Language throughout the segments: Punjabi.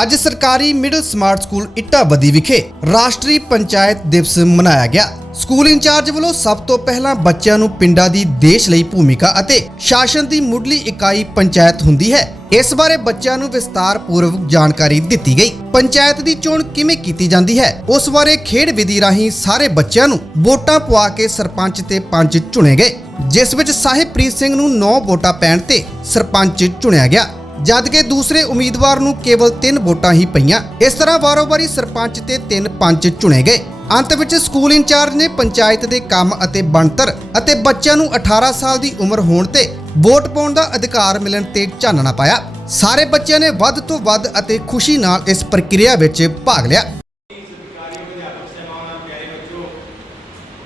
ਅੱਜ ਸਰਕਾਰੀ ਮਿਡਲ ਸਮਾਰਟ ਸਕੂਲ ਇੱਟਾਬਦੀ ਵਿਖੇ ਰਾਸ਼ਟਰੀ ਪੰਚਾਇਤ ਦਿਵਸ ਮਨਾਇਆ ਗਿਆ। ਸਕੂਲ ਇੰਚਾਰਜ ਵੱਲੋਂ ਸਭ ਤੋਂ ਪਹਿਲਾਂ ਬੱਚਿਆਂ ਨੂੰ ਪਿੰਡਾਂ ਦੀ ਦੇਸ਼ ਲਈ ਭੂਮਿਕਾ ਅਤੇ ਸ਼ਾਸਨ ਦੀ ਮੁੱਢਲੀ ਇਕਾਈ ਪੰਚਾਇਤ ਹੁੰਦੀ ਹੈ। ਇਸ ਬਾਰੇ ਬੱਚਿਆਂ ਨੂੰ ਵਿਸਤਾਰਪੂਰਵਕ ਜਾਣਕਾਰੀ ਦਿੱਤੀ ਗਈ। ਪੰਚਾਇਤ ਦੀ ਚੋਣ ਕਿਵੇਂ ਕੀਤੀ ਜਾਂਦੀ ਹੈ, ਉਸ ਬਾਰੇ ਖੇਡ ਵਿਧੀ ਰਾਹੀਂ ਸਾਰੇ ਬੱਚਿਆਂ ਨੂੰ ਵੋਟਾਂ ਪਵਾ ਕੇ ਸਰਪੰਚ ਤੇ ਪੰਚ ਚੁਣੇ ਗਏ, ਜਿਸ ਵਿੱਚ ਸਾਹਿਬਪ੍ਰੀਤ ਸਿੰਘ ਨੂੰ 9 ਵੋਟਾਂ ਪੈਣ ਤੇ ਸਰਪੰਚ ਚੁਣਿਆ ਗਿਆ। ਜਦ ਕਿ ਦੂਸਰੇ ਉਮੀਦਵਾਰ ਨੂੰ ਕੇਵਲ 3 ਵੋਟਾਂ ਹੀ ਪਈਆਂ। ਇਸ ਤਰ੍ਹਾਂ ਵਾਰੋ-ਵਾਰੀ ਸਰਪੰਚ ਤੇ 3 ਪੰਚ ਚੁਣੇ ਗਏ। ਅੰਤ ਵਿੱਚ ਸਕੂਲ ਇੰਚਾਰਜ ਨੇ ਪੰਚਾਇਤ ਦੇ ਕੰਮ ਅਤੇ ਬਣਤਰ ਅਤੇ ਬੱਚਿਆਂ ਨੂੰ 18 ਸਾਲ ਦੀ ਉਮਰ ਹੋਣ ਤੇ ਵੋਟ ਪਾਉਣ ਦਾ ਅਧਿਕਾਰ ਮਿਲਣ ਤੇ ਚਾਨਣਾ ਪਾਇਆ। ਸਾਰੇ ਬੱਚਿਆਂ ਨੇ ਵੱਧ ਤੋਂ ਵੱਧ ਅਤੇ ਖੁਸ਼ੀ ਨਾਲ ਇਸ ਪ੍ਰਕਿਰਿਆ ਵਿੱਚ ਭਾਗ ਲਿਆ ਸਰਕਾਰੀ ਅਧਿਆਪਕ ਸੇਵਾਵਾਂ ਪਿਆਰੇ ਬੱਚੋ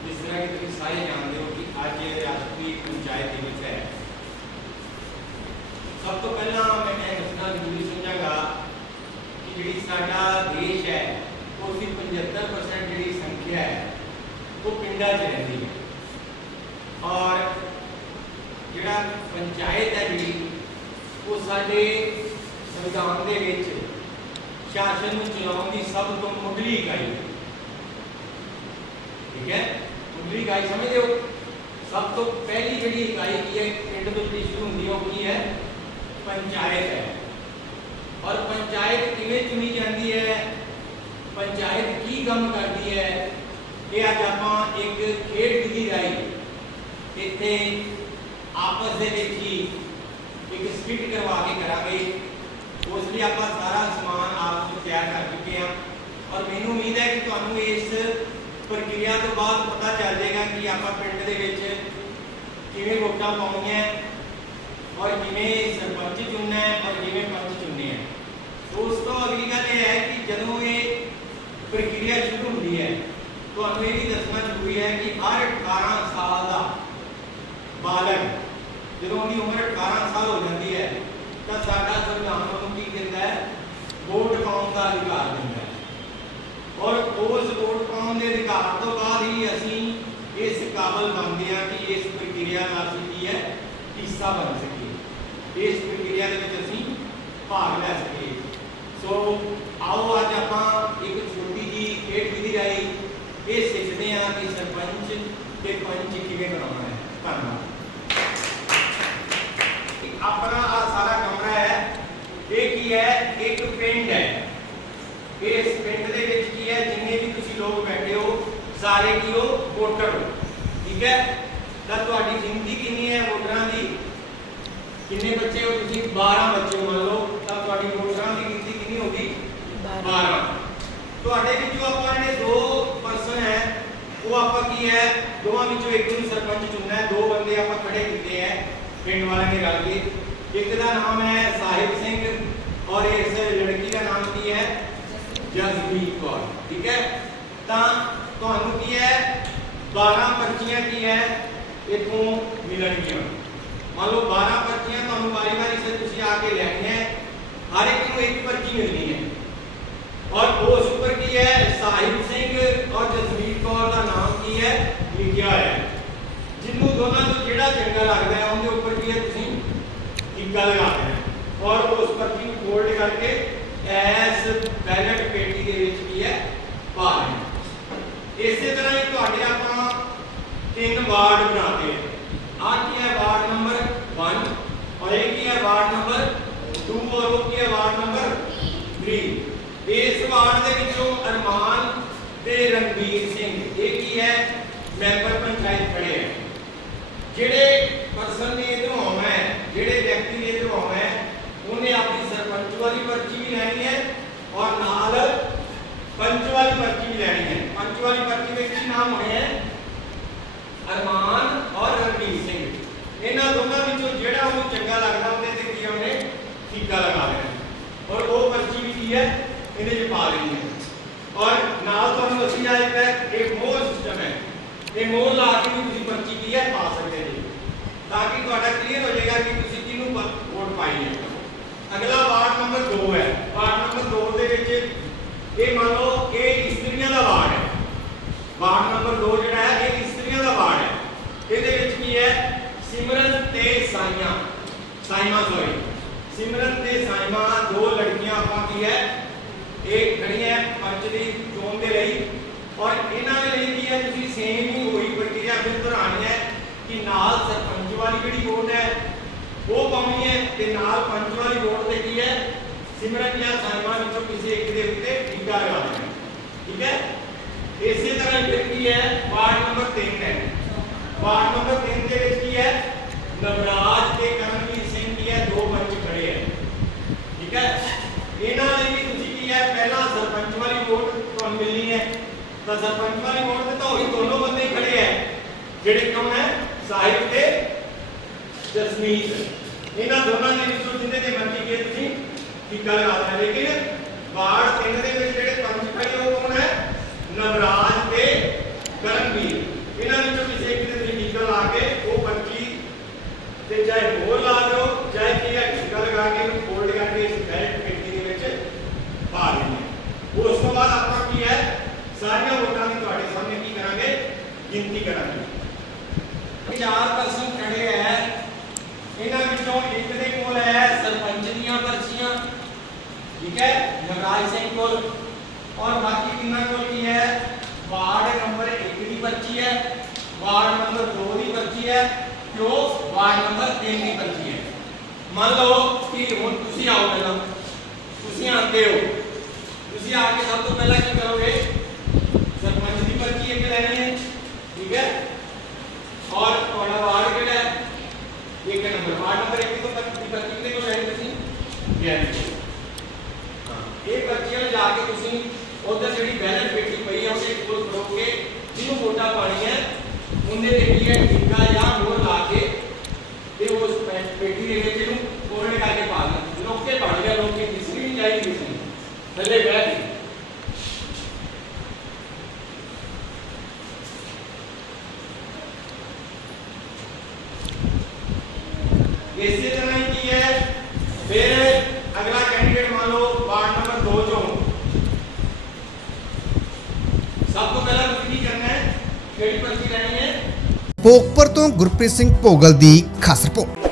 ਜਿਸ ਤਰ੍ਹਾਂ ਕਿ ਤੁਸੀਂ ਸਾਰੇ ਜਾਣਦੇ ਹੋ ਕਿ ਅੱਜ ਰਾਸ਼ਟਰੀ ਪੰਚਾਇਤ ਦਿਵਸ ਹੈ ਸਭ ਤੋਂ ਪਹਿਲਾਂ ਮੈਂ ਇਹ ਦੱਸਣਾ ਜ਼ਰੂਰੀ ਸਮਝਾਂਗਾ ਕਿ ਜਿਹੜੀ ਸਾਡਾ ਦੇਸ਼ ਹੈ ਉਸ ਦੀ 75% ਜਿਹੜੀ ਸੰਖਿਆ ਹੈ ਉਹ ਪਿੰਡਾਂ 'ਚ ਰਹਿੰਦੀ ਹੈ। ਔਰ ਜਿਹੜਾ ਪੰਚਾਇਤ ਹੈ ਜਿਹੜੀ ਉਹ ਸਾਡੇ ਸੰਵਿਧਾਨ ਦੇ ਵਿੱਚ ਸ਼ਾਸਨ ਨੂੰ ਚਲਾਉਣ ਦੀ ਸਭ ਤੋਂ ਮੁੱਢਲੀ ਇਕਾਈ ਹੈ। ਠੀਕ ਹੈ? ਮੁੱਢਲੀ ਇਕਾਈ ਸਮਝਦੇ ਹੋ? ਸਭ ਤੋਂ ਪਹਿਲੀ ਜਿਹੜੀ ਇਕਾਈ ਕੀ ਹੈ, ਪਿੰਡ ਤੋਂ ਜਿਹੜੀ ਸ਼ੁਰੂ ਹੁੰਦੀ ਹੈ, ਉਹ ਕੀ ਹੈ? ਪੰਚਾਇਤ ਹੈ। ਔਰ ਪੰਚਾਇਤ ਕਿਵੇਂ ਚੁਣੀ ਜਾਂਦੀ ਹੈ? ਪੰਚਾਇਤ ਕੀ ਕੰਮ ਕਰਦੀ ਹੈ? ਇਹ ਅੱਜ ਆਪਾਂ ਇੱਕ ਖੇਡ ਵਿਧੀ ਰਾਹੀਂ ਇੱਥੇ ਆਪਸ ਦੇ ਵਿੱਚ ਹੀ ਇੱਕ ਸਕਿੱਟ ਕਰਵਾ ਕੇ ਕਰਾਂਗੇ। ਉਸ ਲਈ ਆਪਾਂ ਸਾਰਾ ਸਮਾਨ ਆਪ ਨੂੰ ਤਿਆਰ ਕਰ ਚੁੱਕੇ ਹਾਂ। ਔਰ ਮੈਨੂੰ ਉਮੀਦ ਹੈ ਕਿ ਤੁਹਾਨੂੰ ਇਸ ਪ੍ਰਕਿਰਿਆ ਤੋਂ ਬਾਅਦ ਪਤਾ ਚੱਲ ਜਾਏਗਾ ਕਿ ਆਪਾਂ ਪਿੰਡ ਦੇ ਵਿੱਚ ਕਿਵੇਂ ਵੋਟਾਂ ਪਾਉਣੀਆਂ ਔਰ ਕਿਵੇਂ ਸਰਪੰਚ ਚੁਣਨਾ ਹੈ ਔਰ ਕਿਵੇਂ ਪੰਚ ਚੁਣਨੇ ਹੈ। ਉਸ ਤੋਂ ਅਗਲੀ ਗੱਲ ਇਹ ਹੈ ਕਿ ਜਦੋਂ ਇਹ ਪ੍ਰਕਿਰਿਆ ਸ਼ੁਰੂ ਹੁੰਦੀ ਹੈ ਤੁਹਾਨੂੰ ਇਹ ਵੀ ਦੱਸਣਾ ਜ਼ਰੂਰੀ ਹੈ ਕਿ ਹਰ 18 ਸਾਲ ਦਾ ਬਾਲਗ, ਜਦੋਂ ਉਹਦੀ ਉਮਰ 18 ਸਾਲ ਹੋ ਜਾਂਦੀ ਹੈ, ਤਾਂ ਸਾਡਾ ਸੰਵਿਧਾਨ ਉਹਨੂੰ ਕੀ ਕਹਿੰਦਾ ਹੈ? ਵੋਟ ਪਾਉਣ ਦਾ ਅਧਿਕਾਰ ਦਿੰਦਾ ਹੈ। ਔਰ ਉਸ ਵੋਟ ਪਾਉਣ ਦੇ ਅਧਿਕਾਰ ਤੋਂ ਬਾਅਦ ਹੀ ਅਸੀਂ ਇਸ ਕਾਬਲ ਬਣਦੇ ਹਾਂ ਕਿ ਇਸ ਪ੍ਰਕਿਰਿਆ ਦਾ ਅਸੀਂ ਕੀ ਹੈ? ਹਿੱਸਾ ਬਣ ਸਕੀਏ। ਇਸ ਪ੍ਰਕਿਰਿਆ ਦੇ ਵਿੱਚ ਅਸੀਂ ਭਾਗ ਲੈ ਸਕੀਏ। ਸੋ ਆਓ ਅੱਜ ਆਪਾਂ ਇੱਕ ਛੋਟੀ ਜੀ ਖੇਡ ਵਿਧੀ ਰਾਹੀਂ ਇਹ ਸਿੱਖਦੇ ਹਾਂ ਕਿ ਤੇ ਪੰਚ ਕਿਵੇਂ ਬਣਾਉਣਾ ਹੈ। ਧੰਨਵਾਦ। ਇੱਕ ਆਪਣਾ ਆ ਸਾਰਾ ਕਮਰਾ ਹੈ ਇਹ ਕੀ ਹੈ? ਇੱਕ ਪਿੰਡ ਹੈ। ਇਸ ਪਿੰਡ ਦੇ ਵਿੱਚ ਕੀ ਹੈ? ਜਿੰਨੇ ਵੀ ਤੁਸੀਂ ਲੋਕ ਬੈਠੇ ਹੋ ਸਾਰੇ ਕੀ ਹੋ? ਵੋਟਰ ਹੋ। ਠੀਕ ਹੈ? ਤਾਂ ਤੁਹਾਡੀ ਗਿਣਤੀ ਕਿੰਨੀ ਹੈ ਵੋਟਰਾਂ ਦੀ? ਕਿੰਨੇ ਬੱਚੇ ਹੋ ਤੁਸੀਂ? 12 ਬੱਚੇ ਮੰਨ ਲਓ। ਤਾਂ ਤੁਹਾਡੀ ਵੋਟਰਾਂ ਦੀ ਗਿਣਤੀ ਕਿੰਨੀ ਹੋਗੀ 12 ਤੁਹਾਡੇ ਵਿੱਚੋਂ ਆਪਾਂ ਜਿਹੜੇ ਦੋ ਉਹ ਆਪਾਂ ਕੀ ਹੈ ਦੋਵਾਂ ਵਿੱਚੋਂ ਇੱਕ ਨੂੰ ਸਰਪੰਚ ਚੁਣਨਾ ਹੈ ਦੋ ਬੰਦੇ ਆਪਾਂ ਖੜੇ ਕੀਤੇ ਹੈ ਪਿੰਡ ਵਾਲਿਆਂ ਨੇ ਰਲ ਕੇ ਇੱਕ ਦਾ ਨਾਮ ਹੈ ਸਾਹਿਬ ਸਿੰਘ ਔਰ ਇਸ ਲੜਕੀ ਦਾ ਨਾਮ ਕੀ ਹੈ ਜਸਮੀਤ ਕੌਰ ਠੀਕ ਹੈ ਤਾਂ ਤੁਹਾਨੂੰ ਕੀ ਹੈ 12 ਪਰਚੀਆਂ ਕੀ ਹੈ ਇਥੋਂ ਮਿਲਣਗੀਆਂ ਮੰਨ ਲਓ 12 ਪਰਚੀਆਂ ਤੁਹਾਨੂੰ ਵਾਰੀ-ਵਾਰੀ ਸੇ ਤੁਸੀਂ ਆ ਕੇ ਲੈਣੀਆਂ ਹੈ। ਹਰ ਇੱਕ ਨੂੰ ਇੱਕ ਪਰਚੀ ਮਿਲਣੀ ਹੈ ਔਰ ਉਸ ਉੱਪਰ ਕੀ ਹੈ ਸਾਹਿਬ ਸਿੰਘ ਔਰ ਜਸਵੀਰ ਕੌਰ ਦਾ ਨਾਮ ਕੀ ਹੈ ਲਿਖਿਆ ਹੋਇਆ ਹੈ ਜਿਹਨੂੰ ਦੋਨਾਂ ਤੋਂ ਜਿਹੜਾ ਚੰਗਾ ਲੱਗਦਾ ਹੈ ਉਹਦੇ ਉੱਪਰ ਕੀ ਹੈ ਤੁਸੀਂ ਟਿੱਕਾ ਲਗਾ ਦੇਣਾ ਹੈ। ਔਰ ਉਸ ਪਰਚੀ ਨੂੰ ਫੋਲਡ ਕਰਕੇ ਐਸ ਬੈਲਟ ਪੇਟੀ ਦੇ ਵਿੱਚ ਕੀ ਹੈ? ਪਾ ਦੇਣਾ ਇਸੇ ਤਰ੍ਹਾਂ ਹੀ ਤੁਹਾਡੇ ਆਪਾਂ ਤਿੰਨ ਵਾਰਡ ਬਣਾਤੇ ਆ ਕੀ ਹੈ ਵਾਰਡ ਨੰਬਰ 1 ਔਰ ਇਹ ਕੀ ਹੈ ਵਾਰਡ ਨੰਬਰ 2 ਔਰ ਉਹ ਕੀ ਹੈ ਵਾਰਡ ਨੰਬਰ 3 ਇਸ ਵਾਰਡ ਦੇ ਵਿੱਚੋਂ ਅਰਮਾਨ ਤੇ ਰਣਵੀਰ ਸਿੰਘ, ਇਹ ਕੀ ਹੈ? ਮੈਂਬਰ ਪੰਚਾਇਤ ਖੜੇ ਹੈ। ਜਿਹੜੇ ਪਰਸਨ ਨੇ ਇਧਰੋਂ ਆਉਣਾ ਹੈ ਜਿਹੜੇ ਵਿਅਕਤੀ ਨੇ ਇਧਰੋਂ ਆਉਣਾ ਹੈ ਉਹਨੇ ਆਪਣੀ ਸਰਪੰਚ ਵਾਲੀ ਪਰਚੀ ਵੀ ਲੈਣੀ ਹੈ ਔਰ ਨਾਲ ਪੰਚ ਵਾਲੀ ਪਰਚੀ ਵੀ ਲੈਣੀ ਹੈ ਪੰਚ ਵਾਲੀ ਪਰਚੀ ਵਿੱਚ ਕੀ ਨਾਮ ਹੋਣੇ ਹੈ ਅਰਮਾਨ ਔਰ ਰਣਵੀਰ ਸਿੰਘ। ਇਹਨਾਂ ਦੋਨਾਂ ਵਿੱਚੋਂ ਜਿਹੜਾ ਉਹਨੂੰ ਚੰਗਾ ਲੱਗਦਾ ਉਹਦੇ ਤੇ ਕੀ ਉਹਨੇ ਟੀਕਾ ਲਗਾ ਦੇਣਾ। ਔਰ ਉਹ ਪਰਚੀ ਵੀ ਕੀ ਹੈ? ਇਹਦੇ 'ਚ ਪਾ ਦੇਣੀ ਹੈ। ਔਰ ਨਾਲ ਤੁਹਾਨੂੰ ਅਸੀਂ ਆ ਇੱਕ ਇਹ ਮੋਹ ਸਿਸਟਮ ਹੈ। ਇਹ ਮੋਹ ਲਾ ਕੇ ਵੀ ਤੁਸੀਂ ਪਰਚੀ ਕੀ ਹੈ? ਪਾ ਸਕਦੇ ਜੀ ਤਾਂ ਕਿ ਤੁਹਾਡਾ ਕਲੀਅਰ ਹੋ ਜਾਏਗਾ ਕਿ ਤੁਸੀਂ ਕਿਹਨੂੰ ਵੋਟ ਪਾਈ ਹੈ। ਅਗਲਾ ਵਾਰਡ ਨੰਬਰ 2 ਹੈ। ਵਾਰਡ ਨੰਬਰ 2 ਦੇ ਵਿੱਚ ਇਹ ਮੰਨ ਲਓ, ਇਹ ਇਸਤਰੀਆਂ ਦਾ ਵਾਰਡ ਹੈ ਵਾਰਡ ਨੰਬਰ 2 ਜਿਹੜਾ ਹੈ, ਇਹ ਇਸਤਰੀਆਂ ਦਾ ਵਾਰਡ ਹੈ। ਇਹਦੇ ਵਿੱਚ ਕੀ ਹੈ? ਸਿਮਰਨ ਤੇ ਸਾਈਆਂ। ਸਾਈਮਾ ਸੋਰੀ ਸਿਮਰਨ ਤੇ ਸਾਇਮਾ ਦੋ ਲੜਕੀਆਂ ਆਪਾਂ ਕੀ ਹੈ, ਇਹ ਖੜੀਆਂ ਪੰਚ ਦੀ ਚੋਣ ਦੇ ਲਈ। ਔਰ ਇਹਨਾਂ ਦੇ ਲਈ ਕੀ ਹੈ, ਤੁਸੀਂ ਸੇਮ ਹੀ ਹੋਈ ਪ੍ਰਕਿਰਿਆ ਫਿਰ ਦੁਹਰਾਣੀ ਹੈ ਕਿ ਨਾਲ ਸਰਪੰਚ ਵਾਲੀ ਜਿਹੜੀ ਵੋਟ ਹੈ, ਉਹ ਪਾਉਣੀ ਹੈ ਤੇ ਨਾਲ ਪੰਚ ਵਾਲੀ ਵੋਟ ਤੇ ਕੀ ਹੈ, ਸਿਮਰਨ ਜਾਂ ਸਾਇਮਾ ਵਿੱਚੋਂ ਕਿਸੇ ਇੱਕ ਦੇ ਉੱਤੇ ਟੀਕਾ ਲਗਾ ਹੈ। ਠੀਕ ਹੈ? ਇਸੇ ਤਰ੍ਹਾਂ ਹੀ ਫਿਰ ਕੀ ਹੈ ਵਾਰਡ ਨੰਬਰ 3 ਹੈ ਵਾਰਡ ਨੰਬਰ 3 ਦੇ ਵਿੱਚ ਕੀ ਹੈ ਨਵਰਾਜ ਤੇ ਕਰਮਵੀਰ ਸਿੰਘ ਕੀ ਹੈ ਦੋ ਪੰਚ ਖੜੇ ਹੈ ਠੀਕ ਹੈ ਇਹਨਾਂ ਲਈ ਵੀ ਤੁਸੀਂ ਕੀ ਹੈ ਪਹਿਲਾਂ ਸਰਪੰਚ ਵਾਲੀ ਵੋਟ ਤੁਹਾਨੂੰ ਮਿਲਣੀ ਹੈ ਤਾਂ ਸਰਪੰਚ ਵਾਲੀ ਵੋਟ ਤੇ ਤਾਂ ਉਹੀ ਦੋਨੋਂ ਬੰਦੇ ਹੀ ਖੜੇ ਹੈ ਜਿਹੜੇ ਕੌਣ ਹੈ ਸਾਹਿਬ ਤੇ ਜਸਮੀਤ ਇਹਨਾਂ ਦੋਨਾਂ ਦੇ ਵਿੱਚੋਂ ਜਿੰਨੇ ਦੇ ਮਰਜ਼ੀ ਕੇ ਤੁਸੀਂ ਟੀਕਾ ਲਗਾ ਦੇਣਾ ਲੇਕਿਨ ਵਾਰਡ ਤਿੰਨ ਦੇ ਵਿੱਚ ਜਿਹੜੇ ਪੰਚ ਖੜੇ ਉਹ ਕੌਣ ਹੈ ਨਵਰਾਜ ਤੇ ਕਰਮਵੀਰ ਇਹਨਾਂ ਵਿੱਚੋਂ ਕਿਸੇ ਇੱਕ ਦੇ ਤੁਸੀਂ ਟੀਕਾ ਲਾ ਕੇ ਉਹ ਪੰਚੀ ਤੇ ਚਾਹੇ ਮੋਹਰ ਲਾ ਦਿਓ ਚਾਹੇ ਕੀ ਹੈ ਟੀਕਾ ਲਗਾ ਕੇ ਇਹਨੂੰ ਫੋਲਡ ਕਰਕੇ ਇਸ ਬੈਲਟ ਪੇਟੀ ਦੇ ਵਿੱਚ ਪਾ ਦਿੰਦੇ ਹਾਂ। ਉਸ ਤੋਂ ਬਾਅਦ ਆਪਾਂ ਕੀ ਹੈ ਸਾਰੀਆਂ ਵੋਟਾਂ ਦੀ ਤੁਹਾਡੇ ਸਾਹਮਣੇ ਕੀ ਕਰਾਂਗੇ ਗਿਣਤੀ ਕਰਾਂਗੇ ਚਾਰ ਪਰਸਨ ਖੜੇ ਹੈ ਇਹਨਾਂ ਵਿੱਚੋਂ ਇੱਕ ਦੇ ਕੋਲ ਹੈ ਸਰਪੰਚ ਦੀਆਂ ਪਰਚੀਆਂ ਠੀਕ ਹੈ ਨਵਰਾਜ ਸਿੰਘ ਕੋਲ ਔਰ ਬਾਕੀ ਕਿੰਨਾ ਕੋਲ ਕੀ ਹੈ ਵਾਰਡ ਨੰਬਰ 1 ਦੀ ਪਰਚੀ ਹੈ ਵਾਰਡ ਨੰਬਰ 2 ਦੀ ਪਰਚੀ ਹੈ ਕਿਉਂ ਵਾਰਡ ਨੰਬਰ 3 ਦੀ ਪਰਚੀ ਹੈ ਮੰਨ ਲਓ ਕਿ ਹੁਣ ਤੁਸੀਂ ਆਓ ਪਹਿਲਾਂ ਤੁਸੀਂ ਆਉਂਦੇ ਹੋ ਤੁਸੀਂ ਆ ਕੇ ਸਭ ਤੋਂ ਪਹਿਲਾਂ ਕੀ ਕਰੋਗੇ ਸਰਪੰਚ ਦੀ ਪਰਚੀ ਇੱਕ ਲੈਣੀ ਹੈ ਠੀਕ ਹੈ ਔਰ ਤੁਹਾਡਾ ਵਾਰਡ ਕਿਹੜਾ ਹੈ ਇੱਕ ਨੰਬਰ ਵਾਰਡ ਨੰਬਰ 1 ਤੋਂ ਤੱਕ ਦੀ ਪਰਚੀ ਕਿਹਦੇ ਕੋਲ ਲੈਣੀ ਤੁਸੀਂ ਗਿਆਨੀ ਕੋਲ ਇਹ ਪਰਚੀਆਂ ਜਾ ਕੇ ਤੁਸੀਂ ਉਧਰ ਜਿਹੜੀ ਬੈਲਟ ਪੇਟੀ ਪਈ ਹੈ ਉਹਦੇ ਕੋਲ ਖੜੋ ਕੇ ਜਿਹਨੂੰ ਵੋਟਾਂ ਪਾਣੀ ਹੈ ਉਹਦੇ ਤੇ ਕੀ ਹੈ ਟਿੱਕਾ ਜਾਂ ਮੋਹਰ ਲਾ ਕੇ ਤੇ ਉਸ ਪੈ- ਪੇਟੀ ਦੇ ਵਿੱਚ ਇਹਨੂੰ ਫੋਲਡ ਕਰਕੇ ਪਾ ਦੇਣਾ ਲੋਕੇ ਬਣ ਗਿਆ ਲੋਕੇ ਦਿਸਣੀ ਨਹੀਂ ਚਾਹੀਦੀ ਕਿਸੇ ਨੂੰ ਥੱਲੇ ਬਹਿ ਕੇ ਇਸੇ ਤਰ੍ਹਾਂ ਹੀ ਕੀ ਹੈ ਫਿਰ ਅਗਲਾ ਕੈਂਡੀਡੇਟ ਮੰਨ ਲਓ ਵਾਰਡ ਨੰਬਰ 2 ਚੋਂ ਸਭ ਤੋਂ ਪਹਿਲਾਂ ਤੁਸੀਂ ਕੀ ਕਰਨਾ ਹੈ ਕਿਹੜੀ ਪਰਚੀ ਲੈਣੀ ਹੈ ਭੋਗਪੁਰ ਤੋਂ ਗੁਰਪ੍ਰੀਤ ਸਿੰਘ ਭੋਗਲ ਦੀ ਖਾਸ ਰਿਪੋਰਟ